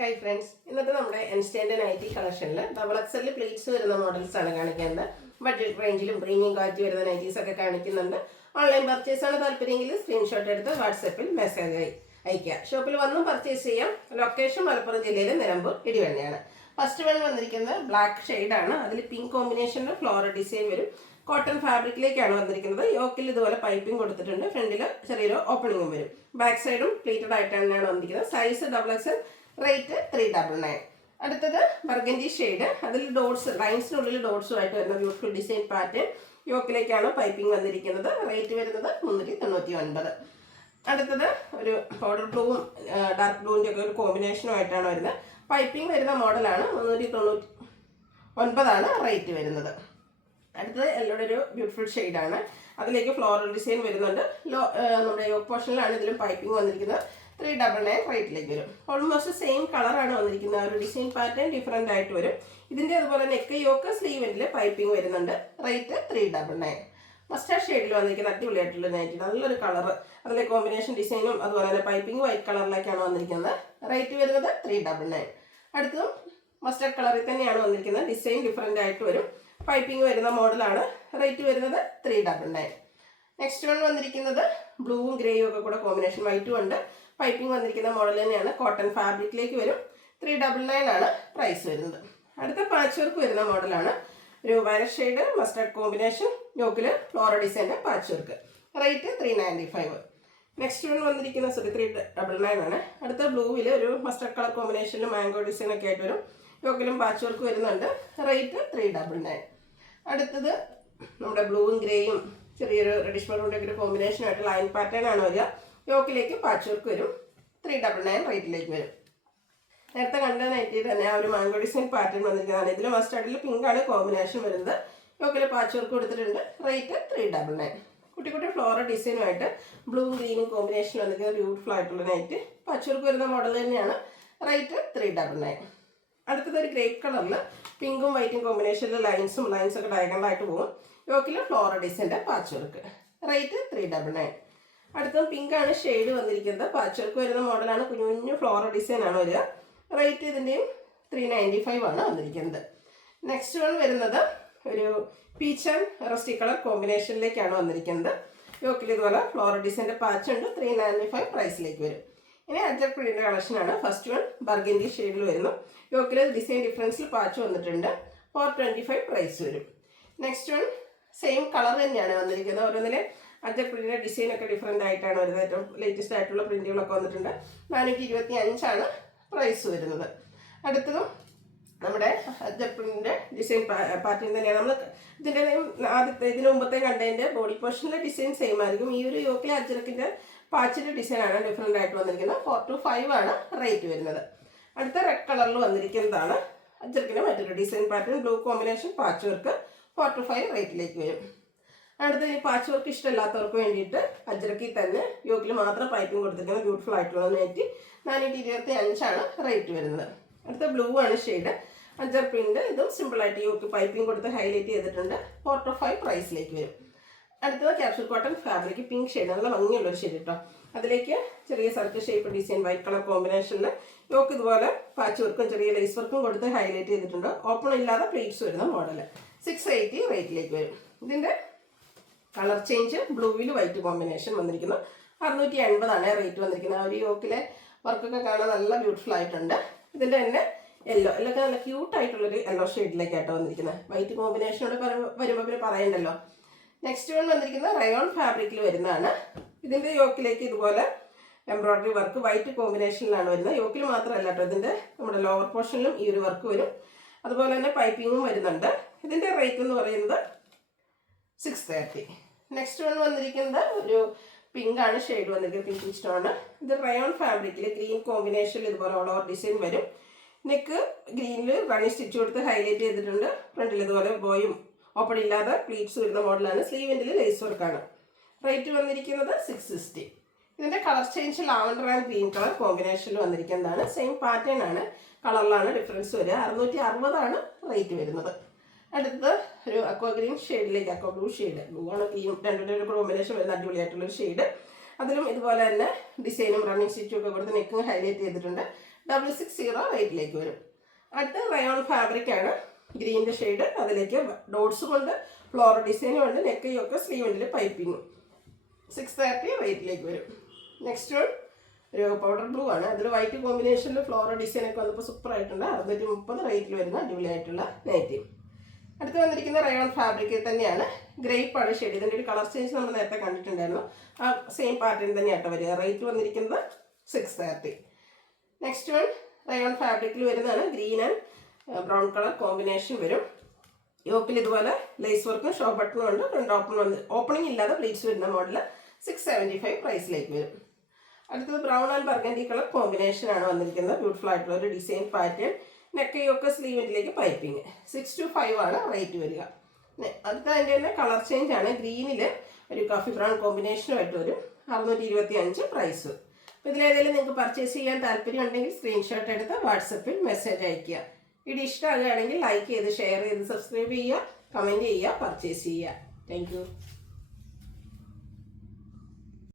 Hi friends, ഇന്നത്തെ നമ്മുടെ എൻസ്റ്റൈൻ്റെ nightie കളക്ഷനിൽ double XL pleats വരുന്ന മോഡൽസ് ആണ് കാണിക്കുന്നത്. ബഡ്ജറ്റ് റേഞ്ചിലും പ്രീമിയം ക്വാളിറ്റി വരുന്ന നൈറ്റീസ് ഒക്കെ കാണിക്കുന്നുണ്ട്. ഓൺലൈൻ പർച്ചേസ് ആണ് താല്പര്യമെങ്കിൽ സ്ക്രീൻഷോട്ട് എടുത്ത് വാട്സാപ്പിൽ മെസ്സേജ് അയയ്ക്കുക. ഷോപ്പിൽ വന്നും പർച്ചേസ് ചെയ്യാം. ലൊക്കേഷൻ മലപ്പുറം ജില്ലയിലെ നിലമ്പൂർ ഇടിവണ്ണയാണ്. ഫസ്റ്റ് വൺ വന്നിരിക്കുന്നത് ബ്ലാക്ക് ഷെയ്ഡാണ്. അതിൽ പിങ്ക് കോമ്പിനേഷനിൽ ഫ്ലോറൽ ഡിസൈൻ വരും. കോട്ടൺ ഫാബ്രിക്കിലേക്കാണ് വന്നിരിക്കുന്നത്. യോക്കിൽ ഇതുപോലെ പൈപ്പിംഗ് കൊടുത്തിട്ടുണ്ട്. ഫ്രണ്ടിൽ ചെറിയൊരു ഓപ്പണിംഗും വരും. ബാക്ക് സൈഡും പ്ലീറ്റഡ് ആയിട്ടാണ് വന്നിരിക്കുന്നത്. Size double XL, rate 399. അടുത്തത് ബർഗൻഡി ഷെയ്ഡ്. അതിൽ ഡോട്ട്സ്, ലൈൻസിനുള്ളിൽ ഡോട്ട്സുമായിട്ട് വരുന്ന ബ്യൂട്ടിഫുൾ ഡിസൈൻ പാറ്റേൺ. യോക്കിലേക്കാണ് പൈപ്പിംഗ് വന്നിരിക്കുന്നത്. റേറ്റ് വരുന്നത് 399. അടുത്തത് ഒരു പൗഡർ ബ്ലൂവും ഡാർക്ക് ബ്ലൂവിൻ്റെ ഒക്കെ ഒരു കോമ്പിനേഷനുമായിട്ടാണ് വരുന്നത്. പൈപ്പിംഗ് വരുന്ന മോഡലാണ്. 399 റേറ്റ് വരുന്നത്. അടുത്തത് എല്ലോടെ ഒരു ബ്യൂട്ടിഫുൾ ഷെയ്ഡാണ്. അതിലേക്ക് ഫ്ലോറൽ ഡിസൈൻ വരുന്നുണ്ട്. നമ്മുടെ യോക്ക് പോർഷനിലാണ് ഇതിലും പൈപ്പിംഗ് വന്നിരിക്കുന്നത്. 399 റേറ്റിലേക്ക് വരും. ഓൾമോസ്റ്റ് സെയിം കളറാണ് വന്നിരിക്കുന്നത്. ആ ഒരു ഡിസൈൻ പാറ്റേൺ ഡിഫറെൻ്റ് ആയിട്ട് വരും. ഇതിൻ്റെ അതുപോലെ നെക്ക് യോക്ക് സ്ലീവെൻറ്റിൽ പൈപ്പിംഗ് വരുന്നുണ്ട്. റേറ്റ് 399. മസ്റ്റാർഡ് ഷെയ്ഡിൽ വന്നിരിക്കുന്ന അടിപൊളിയായിട്ടുള്ള നൈറ്റി, നല്ലൊരു കളറ്. അതിലെ കോമ്പിനേഷൻ ഡിസൈനും അതുപോലെ തന്നെ പൈപ്പിംഗ് വൈറ്റ് കളറിലേക്കാണ് വന്നിരിക്കുന്നത്. റേറ്റ് വരുന്നത് 399. അടുത്തതും മസ്റ്റാർഡ് കളറിൽ തന്നെയാണ് വന്നിരിക്കുന്നത്. ഡിസൈൻ ഡിഫറെൻ്റ് ആയിട്ട് വരും. പൈപ്പിംഗ് വരുന്ന മോഡലാണ്. റേറ്റ് വരുന്നത് 399. നെക്സ്റ്റ് വൺ വന്നിരിക്കുന്നത് ബ്ലൂവും ഗ്രേയും ഒക്കെ കൂടെ കോമ്പിനേഷൻ, വൈറ്റും ഉണ്ട്. പൈപ്പിംഗ് വന്നിരിക്കുന്ന മോഡൽ തന്നെയാണ്. കോട്ടൺ ഫാബ്രിക്കിലേക്ക് വരും. 399 പ്രൈസ് വരുന്നത്. അടുത്ത പാച്ച് വർക്ക് വരുന്ന മോഡലാണ്. ഒരു വയലറ്റ് ഷെയ്ഡ് മസ്റ്റാർഡ് കോമ്പിനേഷൻ, യോക്കിൽ ഫ്ലോറൽ ഡിസൈൻ്റെ patch work. Rate 395. Next one വന്നിരിക്കുന്ന 399. അടുത്ത ബ്ലൂവിൽ ഒരു മസ്റ്റാർഡ് കളർ കോമ്പിനേഷനിൽ മാംഗോ ഡിസൈൻ ഒക്കെ ആയിട്ട് വരും. യോക്കിലും പാച്ച് വർക്ക് വരുന്നുണ്ട്. റേറ്റ് 399. അടുത്തത് നമ്മുടെ ബ്ലൂവും ഗ്രേയും ചെറിയൊരു റെഡിഷ് മെറൂണിൻ്റെ ഒരു കോമ്പിനേഷനായിട്ട് ലൈൻ പാറ്റേൺ ആണ് വരിക. യോക്കിലേക്ക് പാച്ച് വർക്ക് വരും. 399 റേറ്റിലേക്ക് വരും. നേരത്തെ കണ്ട നൈറ്റിയിൽ തന്നെ ആ ഒരു മാംഗോ ഡിസൈൻ പാറ്റേൺ വന്നിരിക്കുന്നതാണ്. ഇതിൽ മസ്റ്റാർഡിൽ പിങ്കാണ് കോമ്പിനേഷൻ വരുന്നത്. യോക്കിൽ പാച്ച് വർക്ക് കൊടുത്തിട്ടുണ്ട്. റേറ്റ് 399. കുട്ടി കുട്ടി ഫ്ലോറൽ ഡിസൈനുമായിട്ട് ബ്ലൂവും ഗ്രീനും കോമ്പിനേഷൻ വന്നിരിക്കുന്ന ബ്യൂട്ടിഫുൾ ആയിട്ടുള്ള നൈറ്റ്. പാച്ച് വർക്ക് വരുന്ന മോഡൽ തന്നെയാണ്. റേറ്റ് 399. അടുത്തത് ഒരു ഗ്രേപ്പ് കളറിൽ പിങ്കും വൈറ്റും കോമ്പിനേഷനിൽ ലൈൻസൊക്കെ ഡയഗണലായിട്ട് പോകും. യോക്കിൽ ഫ്ലോറൽ ഡിസൈൻ്റെ പാച്ച് വർക്ക്. റേറ്റ് 399. അടുത്ത പിങ്കാണ് ഷെയ്ഡ് വന്നിരിക്കുന്നത്. പാച്ച് വർക്ക് വരുന്ന മോഡലാണ്. കുഞ്ഞു കുഞ്ഞു ഫ്ലോറൽ ഡിസൈൻ ആണ് വരിക. റേറ്റ് ഇതിൻ്റെയും 395 വന്നിരിക്കുന്നത്. നെക്സ്റ്റ് വൺ വരുന്നത് ഒരു പീച്ച് ആൻഡ് റസ്റ്റി കളർ കോമ്പിനേഷനിലേക്കാണ് വന്നിരിക്കുന്നത്. യോക്കിൽ ഇതുപോലെ ഫ്ലോറൽ ഡിസൈൻ്റെ പാച്ച് ഉണ്ട്. 395 പ്രൈസിലേക്ക് വരും. ഇനി അജക് പ്രിൻ്റ് കളക്ഷനാണ്. ഫസ്റ്റ് വൺ ബർഗൻഡി ഷെയ്ഡിൽ വരുന്നു. യോക്കിൽ ഡിസൈൻ ഡിഫറൻസിൽ പാച്ച് വന്നിട്ടുണ്ട്. 425 പ്രൈസ് വരും. നെക്സ്റ്റ് വൺ സെയിം കളർ തന്നെയാണ് വന്നിരിക്കുന്നത്. ഓരോന്നിലെ അജക് പ്രിൻ്റിൻ്റെ ഡിസൈനൊക്കെ ഡിഫറെൻ്റ് ആയിട്ടാണ് വരുന്നത്. ഏറ്റവും ലേറ്റസ്റ്റ് ആയിട്ടുള്ള പ്രിൻറ്റുകളൊക്കെ വന്നിട്ടുണ്ട്. 425 പ്രൈസ് വരുന്നത്. അടുത്തതും നമ്മുടെ അജക് പ്രിൻ്റിൻ്റെ ഡിസൈൻ പാറ്റേൺ തന്നെയാണ്. നമ്മൾ ഇതിന് മുമ്പത്തെ കണ്ടതിൻ്റെ ബോഡി പോർഷനിലെ ഡിസൈൻ സെയിം ആയിരിക്കും. ഈ ഒരു യോക്കിലെ അജറക്കിൻ്റെ പാച്ചിൻ്റെ ഡിസൈനാണ് ഡിഫറെൻ്റ് ആയിട്ട് വന്നിരിക്കുന്നത്. 425 റേറ്റ് വരുന്നത്. അടുത്ത റെഡ് കളറിൽ വന്നിരിക്കുന്നതാണ് അജറക്കിൻ്റെ മറ്റൊരു design pattern. Blue combination patch work. 425 റേറ്റിലേക്ക് വരും. അടുത്ത ഈ പാച്ച് വർക്ക് ഇഷ്ടമില്ലാത്തവർക്ക് വേണ്ടിയിട്ട് അജറക്കിൽ തന്നെ യോക്കിൽ മാത്രം പൈപ്പിംഗ് കൊടുത്തിരിക്കുന്ന ബ്യൂട്ടിഫുൾ ആയിട്ടുള്ള നൈറ്റി. 425 റേറ്റ് വരുന്നത്. അടുത്ത ബ്ലൂ ആണ് ഷെയ്ഡ്. അജർ പ്രിൻ്റ്. ഇതും സിമ്പിളായിട്ട് യോക്ക് പൈപ്പിംഗ് കൊടുത്ത് ഹൈലൈറ്റ് ചെയ്തിട്ടുണ്ട്. 425 പ്രൈസിലേക്ക് വരും. അടുത്തത് capsule cotton fabric, pink shade, നല്ല ഭംഗിയുള്ളൊരു ഷെയ്ഡ് കേട്ടോ. അതിലേക്ക് ചെറിയ circle shape design white colour കോമ്പിനേഷനിൽ യോക്ക് ഇതുപോലെ പാച്ച് വർക്കും ചെറിയ ലേസ് വർക്കും കൊടുത്ത് ഹൈലൈറ്റ് ചെയ്തിട്ടുണ്ട്. ഓപ്പൺ ഇല്ലാതെ പ്ലീറ്റ്സ് വരുന്ന മോഡൽ. 680 റേറ്റിലേക്ക് വരും. ഇതിൻ്റെ കളർ ചേഞ്ച് ബ്ലൂവിൽ വൈറ്റ് കോമ്പിനേഷൻ വന്നിരിക്കുന്നു. 680 റേറ്റ് വന്നിരിക്കുന്നത്. ആ ഒരു യോക്കിലെ വർക്കൊക്കെ കാണാൻ നല്ല ബ്യൂട്ടിഫുൾ ആയിട്ടുണ്ട്. ഇതിൻ്റെ തന്നെ യെല്ലോ ഒക്കെ നല്ല ക്യൂട്ടായിട്ടുള്ളൊരു യെല്ലോ ഷെയ്ഡിലേക്കായിട്ട് വന്നിരിക്കുന്നത്. വൈറ്റ് കോമ്പിനേഷനോട് വരുമ്പോൾ പിന്നെ പറയണ്ടല്ലോ. നെക്സ്റ്റ് വൺ വന്നിരിക്കുന്നത് റയോൺ ഫാബ്രിക്കിൽ വരുന്നതാണ്. ഇതിൻ്റെ യോക്കിലേക്ക് ഇതുപോലെ എംബ്രോയ്ഡറി വർക്ക് വൈറ്റ് കോമ്പിനേഷനിലാണ് വരുന്നത്. യോക്കിൽ മാത്രമല്ല കേട്ടോ, ഇതിൻ്റെ നമ്മുടെ ലോവർ പോർഷനിലും ഈ ഒരു വർക്ക് വരും. അതുപോലെ തന്നെ പൈപ്പിങ്ങും വരുന്നുണ്ട്. ഇതിൻ്റെ റേറ്റ് എന്ന് പറയുന്നത് 630. നെക്സ്റ്റ് വൺ വന്നിരിക്കുന്നത് ഒരു പിങ്കാണ് ഷെയ്ഡ് വന്നിരിക്കുന്നത്. Pink stone. ഇത് റയോൺ ഫാബ്രിക്കിൽ ഗ്രീൻ കോമ്പിനേഷനിൽ ഇതുപോലെ ഓൾ ഓവർ ഡിസൈൻ വരും. നെക്ക് ഗ്രീനിൽ റണ്ണിങ് സ്റ്റിച്ച് കൊടുത്ത് ഹൈലൈറ്റ് ചെയ്തിട്ടുണ്ട്. ഫ്രണ്ടിൽ ഇതുപോലെ ബോയും ഓപ്പൺ ഇല്ലാതെ പ്ലീറ്റ്സ് വരുന്ന മോഡലാണ്. സ്ലീവെൻറ്റിൽ ലേസ് വർക്കാണ്. റേറ്റ് വന്നിരിക്കുന്നത് 660. ഇതിൻ്റെ colour change lavender and green colour കോമ്പിനേഷനിൽ വന്നിരിക്കുന്നതാണ്. സെയിം പാറ്റേൺ ആണ്, കളറിലാണ് ഡിഫറൻസ് വരിക. 660 റേറ്റ് വരുന്നത്. അടുത്തത് ഒരു അക്വ ഗ്രീൻ ഷെയ്ഡിലേക്ക്, അക്വ ബ്ലൂ ഷെയ്ഡ്, ബ്ലൂ ആണ് ഗ്രീൻ രണ്ടിൻ്റെ ഒരു കോമ്പിനേഷൻ വരുന്ന അടിപൊളിയായിട്ടുള്ളൊരു ഷെയ്ഡ്. അതിലും ഇതുപോലെ തന്നെ ഡിസൈനും റണ്ണിങ് സ്റ്റിച്ചും ഒക്കെ കൊടുത്ത് നെക്കും ഹൈലൈറ്റ് ചെയ്തിട്ടുണ്ട്. 660 റേറ്റിലേക്ക് വരും. അടുത്ത റയോൺ ഫാബ്രിക് ആണ്, ഗ്രീൻ്റെ ഷെയ്ഡ്. അതിലേക്ക് ഡോട്ട്സ് കൊണ്ട് ഫ്ലോറൽ ഡിസൈനും ഉണ്ട്, നെക്കയൊക്കെ സ്ലീവിൻ്റെ പൈപ്പിങ്ങും. 630 റേറ്റിലേക്ക് വരും. നെക്സ്റ്റ് വൺ ഒരു പൗഡർ ബ്ലൂ ആണ്, അതിൽ വൈറ്റ് കോമ്പിനേഷനിൽ ഫ്ലോറൽ ഡിസൈനൊക്കെ വന്നപ്പോൾ സൂപ്പർ ആയിട്ടുണ്ട്. 630 റേറ്റിൽ വരുന്ന അടിപൊളിയായിട്ടുള്ള നൈറ്റി. അടുത്ത് വന്നിരിക്കുന്ന റയോൺ ഫാബ്രിക്കിൽ തന്നെയാണ്, ഗ്രേപ്പ് ആണ് ഷെയ്ഡ്. ഇതിൻ്റെ ഒരു കളർ ചേഞ്ച് നമ്മൾ നേരത്തെ കണ്ടിട്ടുണ്ടായിരുന്നു. ആ സെയിം പാറ്റേൺ തന്നെയാട്ടോ വരിക. റേറ്റ് വന്നിരിക്കുന്നത് 630. നെക്സ്റ്റ് വൺ റയോൺ ഫാബ്രിക്കിൽ വരുന്നതാണ്, green and brown colour combination വരും. യോക്കിൽ ഇതുപോലെ ലേസ് വർക്കും ഷോ ബട്ടണും ഉണ്ട്. രണ്ട് ഓപ്പണിംഗ് ഇല്ലാതെ പ്ലീറ്റ്സ് വരുന്ന മോഡൽ 675 പ്രൈസിലേക്ക് വരും. അടുത്തത് ബ്രൗൺ ആൻഡ് ബർഗൻഡി കളർ കോമ്പിനേഷനാണ് വന്നിരിക്കുന്നത്. ബ്യൂട്ടിഫുൾ ആയിട്ടുള്ള ഒരു ഡിസൈൻ പാറ്റേൺ, നെക്കയൊക്കെ സ്ലീവിലേക്ക് പൈപ്പിങ്. 625 ആണ് റേറ്റ് വരിക. അടുത്ത അതിൻ്റെ തന്നെ കളർ ചേഞ്ച് ആണ്, ഗ്രീനിൽ ഒരു കോഫി ബ്രൗൺ കോമ്പിനേഷനുമായിട്ട് വരും. 625 പ്രൈസ്. അപ്പോൾ ഇതിലേതെങ്കിലും നിങ്ങൾക്ക് പർച്ചേസ് ചെയ്യാൻ താല്പര്യം ഉണ്ടെങ്കിൽ സ്ക്രീൻഷോട്ട് എടുത്ത് വാട്സപ്പിൽ മെസ്സേജ് അയയ്ക്കുക. വീഡിയോ ഇഷ്ടമാകുകയാണെങ്കിൽ ലൈക്ക് ചെയ്ത് ഷെയർ ചെയ്ത് സബ്സ്ക്രൈബ് ചെയ്യുക, കമൻറ്റ് ചെയ്യുക, പർച്ചേസ് ചെയ്യുക. Thank you.